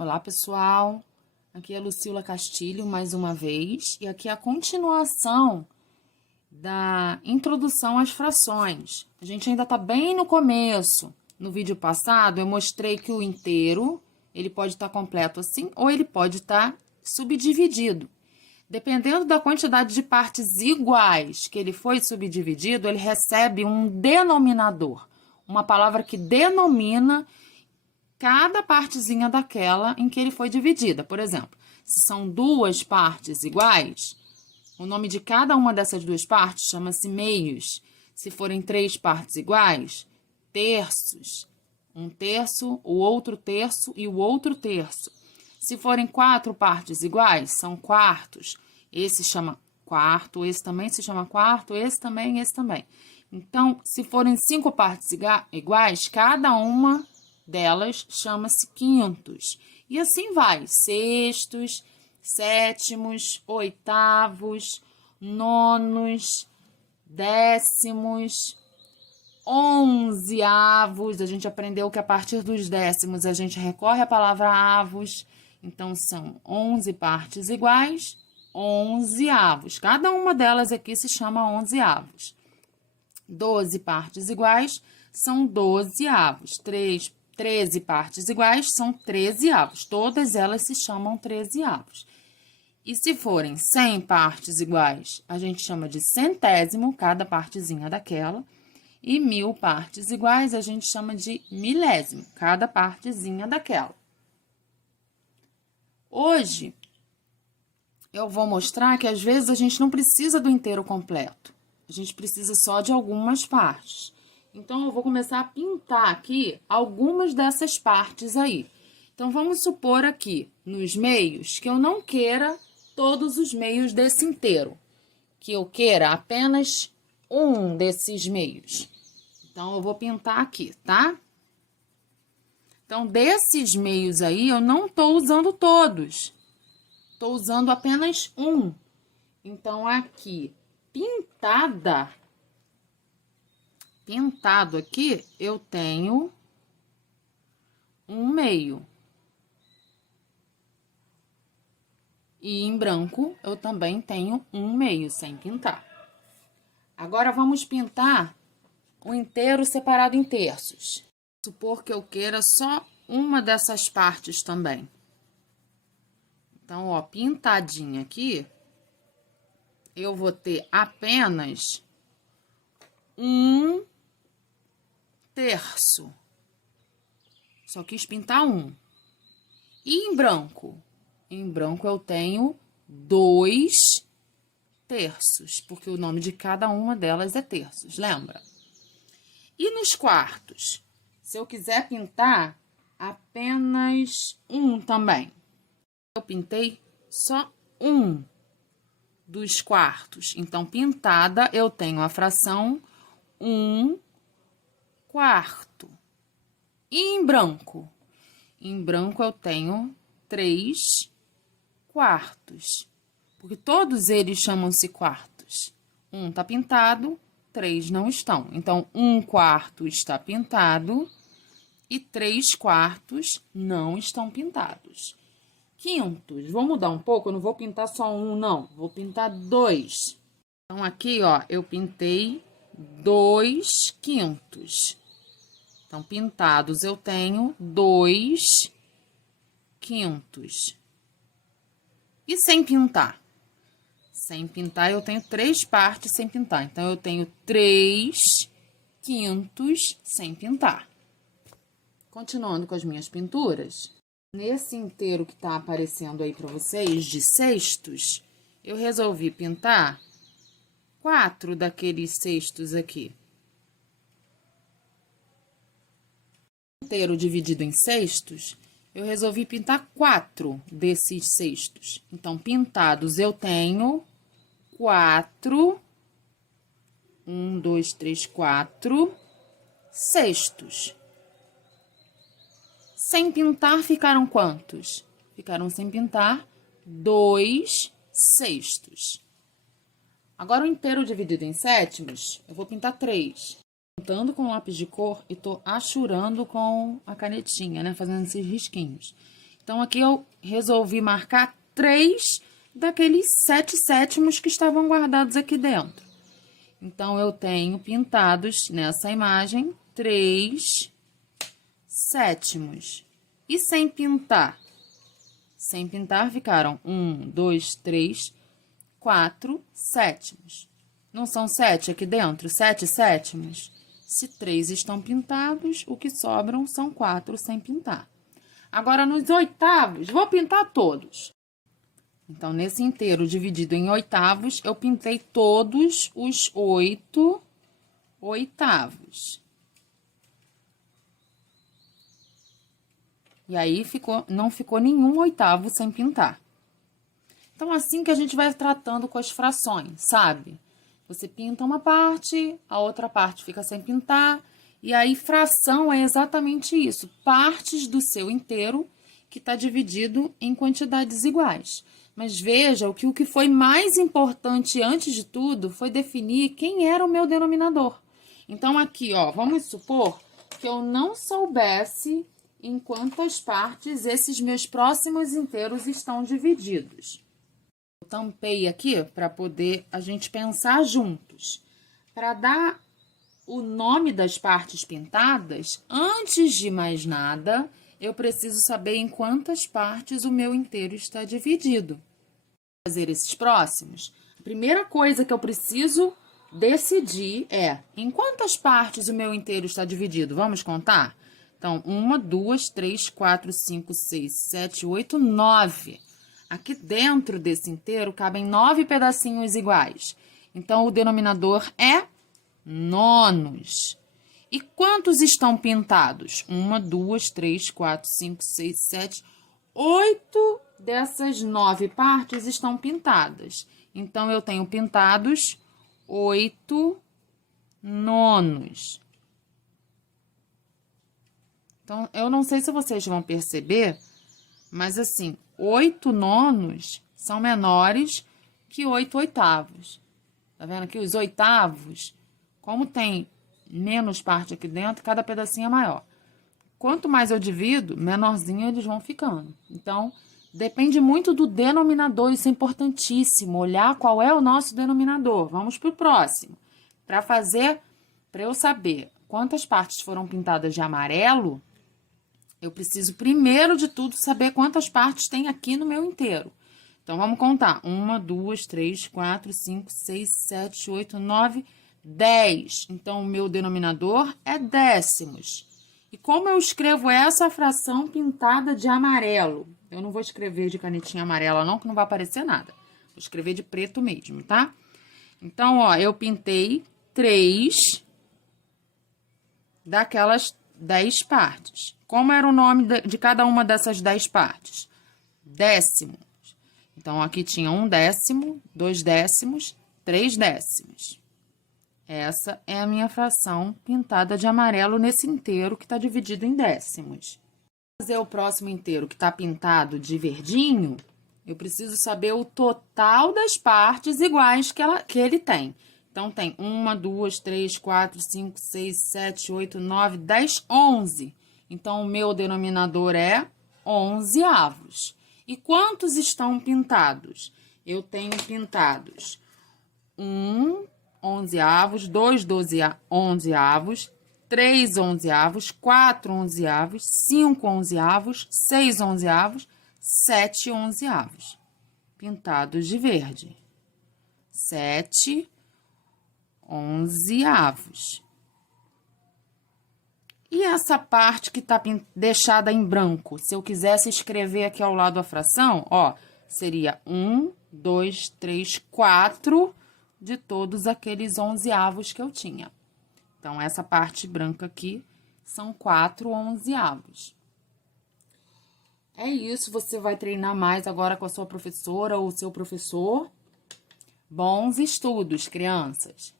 Olá, pessoal. Aqui é Lucila Castilho, mais uma vez. E aqui é a continuação da introdução às frações. A gente ainda está bem no começo. No vídeo passado, eu mostrei que o inteiro, ele pode estar completo assim, ou ele pode estar subdividido. Dependendo da quantidade de partes iguais que ele foi subdividido, ele recebe um denominador. Uma palavra que denomina cada partezinha daquela em que ele foi dividida. Por exemplo, se são duas partes iguais, o nome de cada uma dessas duas partes chama-se meios. Se forem três partes iguais, terços. Um terço, o outro terço e o outro terço. Se forem quatro partes iguais, são quartos. Esse chama quarto, esse também se chama quarto, esse também, esse também. Então, se forem cinco partes iguais, cada uma delas chama-se quintos. E assim vai, sextos, sétimos, oitavos, nonos, décimos, onzeavos. A gente aprendeu que a partir dos décimos a gente recorre à palavra avos. Então, são 11 partes iguais, onzeavos. Cada uma delas aqui se chama onzeavos. 12 partes iguais são dozeavos. 13 partes iguais são trezeavos. Todas elas se chamam trezeavos. E se forem 100 partes iguais, a gente chama de centésimo, cada partezinha daquela. E 1000 partes iguais, a gente chama de milésimo, cada partezinha daquela. Hoje, eu vou mostrar que às vezes a gente não precisa do inteiro completo. A gente precisa só de algumas partes. Então, eu vou começar a pintar aqui algumas dessas partes aí. Então, vamos supor aqui, nos meios, que eu não queira todos os meios desse inteiro. Que eu queira apenas um desses meios. Então, eu vou pintar aqui, tá? Então, desses meios aí, eu não tô usando todos. Tô usando apenas um. Então, aqui, pintado aqui, eu tenho um meio. E em branco, eu também tenho um meio, sem pintar. Agora, vamos pintar o inteiro separado em terços. Supor que eu queira só uma dessas partes também. Então, ó, pintadinha aqui, eu vou ter apenas um terço. Só quis pintar um. E em branco? Em branco eu tenho 2 terços, porque o nome de cada uma delas é terços, lembra? E nos quartos? Se eu quiser pintar apenas um também. Eu pintei só um dos quartos. Então, pintada, eu tenho a fração 1 quarto. E em branco? Em branco, eu tenho 3 quartos. Porque todos eles chamam-se quartos. Um tá pintado, 3 não estão. Então, 1 quarto está pintado e 3 quartos não estão pintados. Quintos, vou mudar um pouco, eu não vou pintar só um, não. Vou pintar 2. Então, aqui, ó, eu pintei 2 quintos. Então, pintados eu tenho 2 quintos. E sem pintar? Sem pintar, eu tenho 3 partes sem pintar. Então, eu tenho 3 quintos sem pintar. Continuando com as minhas pinturas, nesse inteiro que tá aparecendo aí pra vocês, de sextos, eu resolvi pintar 4 daqueles sextos aqui. Inteiro dividido em sextos, eu resolvi pintar 4 desses sextos. Então, pintados eu tenho 4, 1, 2, 3, 4 sextos. Sem pintar, ficaram quantos? Ficaram sem pintar 2 sextos. Agora, o inteiro dividido em sétimos, eu vou pintar 3. Pintando com lápis de cor e tô achurando com a canetinha, né? Fazendo esses risquinhos. Então, aqui eu resolvi marcar 3 daqueles 7 sétimos que estavam guardados aqui dentro. Então, eu tenho pintados nessa imagem 3 sétimos. E sem pintar? Sem pintar ficaram 1, 2, 3, 4 sétimos. Não são 7 aqui dentro? 7 sétimos? Se 3 estão pintados, o que sobram são 4 sem pintar. Agora, nos oitavos, vou pintar todos. Então, nesse inteiro dividido em oitavos, eu pintei todos os 8 oitavos. E aí, não ficou nenhum oitavo sem pintar. Então, assim que a gente vai tratando com as frações, sabe? Você pinta uma parte, a outra parte fica sem pintar. E aí, fração é exatamente isso. Partes do seu inteiro que está dividido em quantidades iguais. Mas veja que o que foi mais importante antes de tudo foi definir quem era o meu denominador. Então, aqui, ó, vamos supor que eu não soubesse em quantas partes esses meus próximos inteiros estão divididos. Eu tampei aqui para poder a gente pensar juntos. Para dar o nome das partes pintadas, antes de mais nada, eu preciso saber em quantas partes o meu inteiro está dividido. Para fazer esses próximos, a primeira coisa que eu preciso decidir é em quantas partes o meu inteiro está dividido. Vamos contar? Então, 1, 2, 3, 4, 5, 6, 7, 8, 9. Aqui dentro desse inteiro cabem 9 pedacinhos iguais. Então, o denominador é nonos. E quantos estão pintados? 1, 2, 3, 4, 5, 6, 7, 8 dessas 9 partes estão pintadas. Então, eu tenho pintados 8 nonos. Então, eu não sei se vocês vão perceber, mas assim, 8 nonos são menores que 8 oitavos. Tá vendo aqui? Os oitavos, como tem menos parte aqui dentro, cada pedacinho é maior. Quanto mais eu divido, menorzinho eles vão ficando. Então, depende muito do denominador, isso é importantíssimo, olhar qual é o nosso denominador. Vamos para o próximo. Para eu saber quantas partes foram pintadas de amarelo, eu preciso, primeiro de tudo, saber quantas partes tem aqui no meu inteiro. Então, vamos contar. 1, 2, 3, 4, 5, 6, 7, 8, 9, 10. Então, o meu denominador é décimos. E como eu escrevo essa fração pintada de amarelo? Eu não vou escrever de canetinha amarela, não, que não vai aparecer nada. Vou escrever de preto mesmo, tá? Então, ó, eu pintei 3 daquelas 10 partes. Como era o nome de cada uma dessas 10 partes? Décimos. Então, aqui tinha 1 décimo, 2 décimos, 3 décimos. Essa é a minha fração pintada de amarelo nesse inteiro que está dividido em décimos. Para fazer o próximo inteiro que está pintado de verdinho, eu preciso saber o total das partes iguais que ele tem. Então, tem 1, 2, 3, 4, 5, 6, 7, 8, 9, 10, 11. Então, o meu denominador é 11 avos. E quantos estão pintados? Eu tenho pintados 1 onzeavos, 2 onzeavos, 3 onzeavos, 4 onzeavos, 5 onzeavos, 6 onzeavos, 7 onzeavos. Pintados de verde. 7 onzeavos. E essa parte que está deixada em branco, se eu quisesse escrever aqui ao lado a fração, ó, seria 1, 2, 3, 4 de todos aqueles onzeavos que eu tinha. Então, essa parte branca aqui são 4 onzeavos. É isso, você vai treinar mais agora com a sua professora ou o seu professor. Bons estudos, crianças!